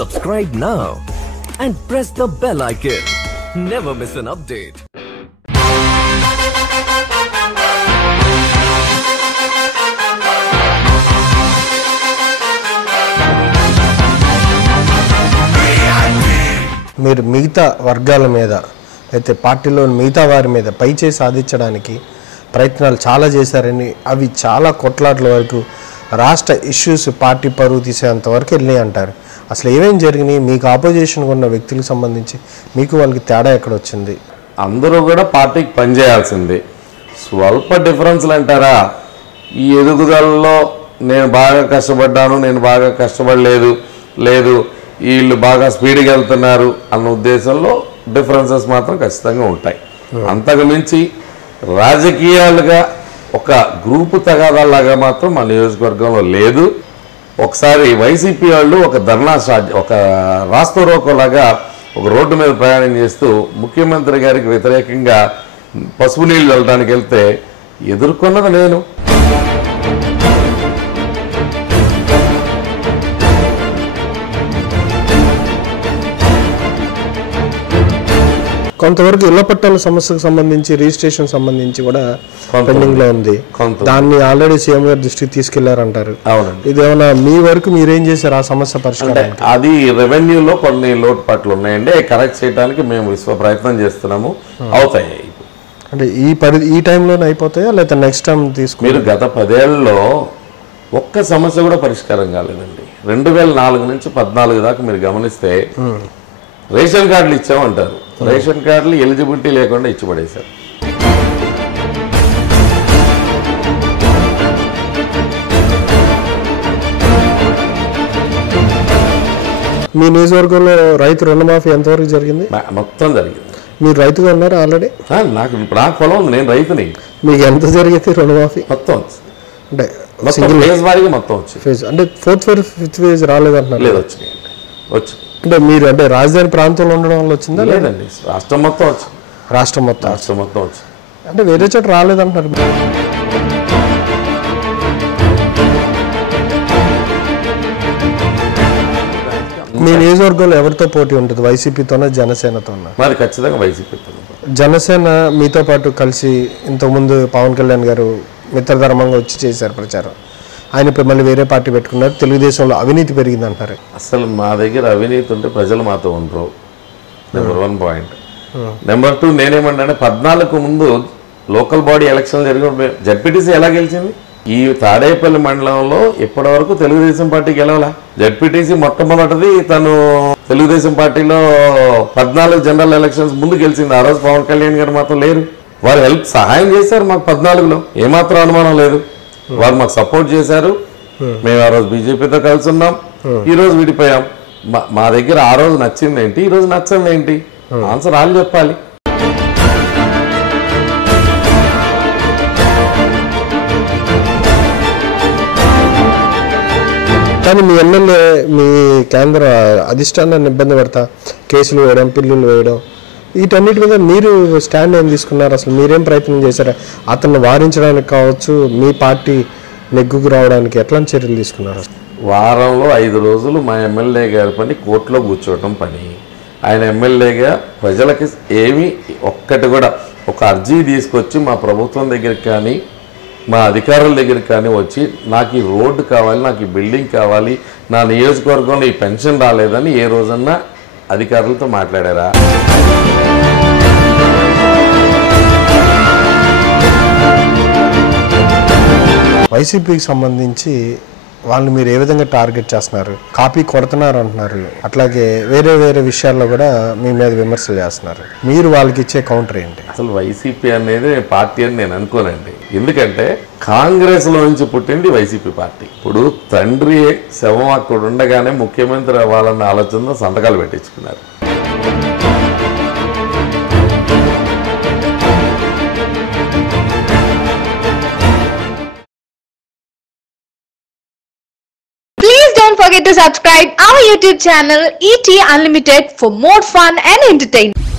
Subscribe now and press the bell icon. Never miss an update. మీరు మిగతా వర్గాల మీద అయితే పార్టీలోని మిగతా వారి మీద పైచేయి సాధించడానికి ప్రయత్నాలు చాలా చేశారని అవి చాలా కొట్లాట్ల వరకు రాష్ట్ర ఇష్యూస్ పార్టీ పరువు తీసేంత వరకు వెళ్ళినాయి అంటారు. అసలు ఏమేం జరిగినాయి? మీకు ఆపోజిషన్గా ఉన్న వ్యక్తులకు సంబంధించి మీకు వాళ్ళకి తేడా ఎక్కడ వచ్చింది? అందరూ కూడా పార్టీకి పనిచేయాల్సిందే. స్వల్ప డిఫరెన్స్లు అంటారా? ఈ ఎదుగుదలలో నేను బాగా కష్టపడ్డాను, నేను బాగా కష్టపడలేదు, లేదు వీళ్ళు బాగా స్పీడ్గా వెళ్తున్నారు అన్న ఉద్దేశంలో డిఫరెన్సెస్ మాత్రం ఖచ్చితంగా ఉంటాయి. అంతకు మించి రాజకీయాలుగా ఒక గ్రూపు తగాదాలాగా మాత్రం మా నియోజకవర్గంలో లేదు. ఒకసారి వైసీపీ వాళ్ళు ఒక ధర్నా ఒక రాస్తా రోకోలాగా ఒక రోడ్డు మీద ప్రయాణం చేస్తూ ముఖ్యమంత్రి గారికి వ్యతిరేకంగా పసుపు నీళ్ళు వెళ్ళడానికి వెళ్తే ఎదుర్కొన్నది నేను. కొంతవరకు ఇళ్ల పట్టాల సమస్యకు సంబంధించి రిజిస్ట్రేషన్ సంబంధించి కూడా పెండింగ్ లో ఉంది. దాన్ని ఆల్రెడీ సీఎం గారి దృష్టికి తీసుకెళ్లారంటారు. అవునండి. ఇదేమన్నా మీ వరకు మీరేం చేశారు ఆ సమస్య పరిష్కారం? అది రెవెన్యూలో కొన్ని లోటుపాట్లు ఉన్నాయండి, కరెక్ట్ చేయడానికి మేము ప్రయత్నం చేస్తున్నాము. అవుతాయి. అంటే ఈ టైంలోనే అయిపోతాయా లేదా నెక్స్ట్ టైం తీసుకు? మీరు గత 10 ఏళ్లలో ఒక్క సమస్య కూడా పరిష్కారం కాలేదండి. 2004 నుంచి 14 దాకా మీరు గమనిస్తే రేషన్ కార్డులు ఇచ్చామంటారు, రేషన్ కార్డులు ఎలిజిబిలిటీ లేకుండా ఇచ్చిపడేశారు. మీ నియోజకవర్గంలో రైతు రుణమాఫీ ఎంతవరకు జరిగింది? మొత్తం జరిగింది. మీరు రైతుగా ఉన్నారు ఆల్రెడీ? నాకు పొలం ఉంది, నేను రైతుని. మీకు ఎంత జరిగింది రుణమాఫీ? మొత్తం అంటే ఫేజ్ వారీగా మొత్తం వచ్చింది. ఫేజ్ అంటే 4th phase 5th phase రాలేదంటున్నారు? లేదు, వచ్చినాయండి. వచ్చింది అంటే మీరు అంటే రాజధాని ప్రాంతంలో ఉండడం వల్ల వచ్చిందా? లేదండి, రాష్ట్రం మొత్తం వచ్చింది. రాష్ట్రం మొత్తం వచ్చింది. అంటే వేరే చోట రాలేదంటున్నారు. మీ నియోజకవర్గంలో ఎవరితో పోటీ ఉంటుంది? వైసీపీతోనా జనసేనతోనా? మరి ఖచ్చితంగా వైసీపీతో. జనసేన మీతో పాటు కలిసి ఇంతకుముందు పవన్ కళ్యాణ్ గారు మిత్రధర్మంగా వచ్చి చేశారు ప్రచారం. ఆయన ఇప్పుడు మళ్ళీ వేరే పార్టీ పెట్టుకున్నారు. తెలుగుదేశంలో అవినీతి పెరిగింది అంటారు. అసలు మా దగ్గర అవినీతి ఉంటే ప్రజలు మాతో ఉండరు. Number 1 point. నెంబర్ 2, నేనేమంటే 14 ముందు లోకల్ బాడీ ఎలక్షన్ జరిగిన జడ్పీటీసీ ఎలా గెలిచింది? ఈ తాడేపల్లి మండలంలో ఇప్పటి వరకు తెలుగుదేశం పార్టీ గెలవలా. జడ్పీటీసీ మొట్టమొదటిది తను తెలుగుదేశం పార్టీలో 14 జనరల్ ఎలక్షన్స్ ముందు గెలిచింది. ఆ రోజు పవన్ కళ్యాణ్ గారు మాత్రం లేరు. వారు సహాయం చేశారు మాకు 14లో, ఏమాత్రం అనుమానం లేదు. వారు మాకు సపోర్ట్ చేశారు. మేము ఆ రోజు బీజేపీతో కలిసి ఉన్నాం, ఈ రోజు విడిపోయాం. మా దగ్గర ఆ రోజు నచ్చింది ఏంటి, ఈ రోజు నచ్చింది ఏంటి? ఆన్సర్ వాళ్ళు చెప్పాలి. కానీ మీ ఎమ్మెల్యే మీ కేంద్ర అధిష్టానాన్ని ఇబ్బంది పెడతా కేసులు వేయడం, పిల్లులు వేయడం, వీటన్నిటి మీద మీరు స్టాండ్ ఏం తీసుకున్నారు? అసలు మీరేం ప్రయత్నం చేశారా అతన్ని వారించడానికి కావచ్చు, మీ పార్టీ నెగ్గుకు రావడానికి ఎట్లాంటి చర్యలు తీసుకున్నారు? వారంలో 5 రోజులు మా ఎమ్మెల్యే గారి పని కోర్టులో కూర్చోవటం పని. ఆయన ఎమ్మెల్యేగా ప్రజలకి ఏమీ ఒక్కటి కూడా ఒక అర్జీ తీసుకొచ్చి మా ప్రభుత్వం దగ్గరికి కానీ మా అధికారుల దగ్గరికి కానీ వచ్చి నాకు ఈ రోడ్డు కావాలి, నాకు ఈ బిల్డింగ్ కావాలి, నా నియోజకవర్గంలో ఈ పెన్షన్ రాలేదని ఏ రోజన్నా అధికారులతో మాట్లాడారా? వైసీపీకి సంబంధించి వాళ్ళు మీరు ఏ విధంగా టార్గెట్ చేస్తున్నారు? కాపీ కొడుతున్నారు అంటున్నారు, అట్లాగే వేరే వేరే విషయాల్లో కూడా మీ మీద విమర్శలు చేస్తున్నారు. మీరు వాళ్ళకి ఇచ్చే కౌంటర్ ఏంటి? అసలు వైసీపీ అనేది పార్టీ అని నేను అనుకోనండి. ఎందుకంటే కాంగ్రెస్లో నుంచి పుట్టింది వైసీపీ పార్టీ. ఇప్పుడు తండ్రి శవం అక్కడ ఉండగానే ముఖ్యమంత్రి అవ్వాలన్న ఆలోచనతో సంతకాలు పెట్టించుకున్నారు. Don't forget to subscribe our YouTube channel ET Unlimited for more fun and entertainment.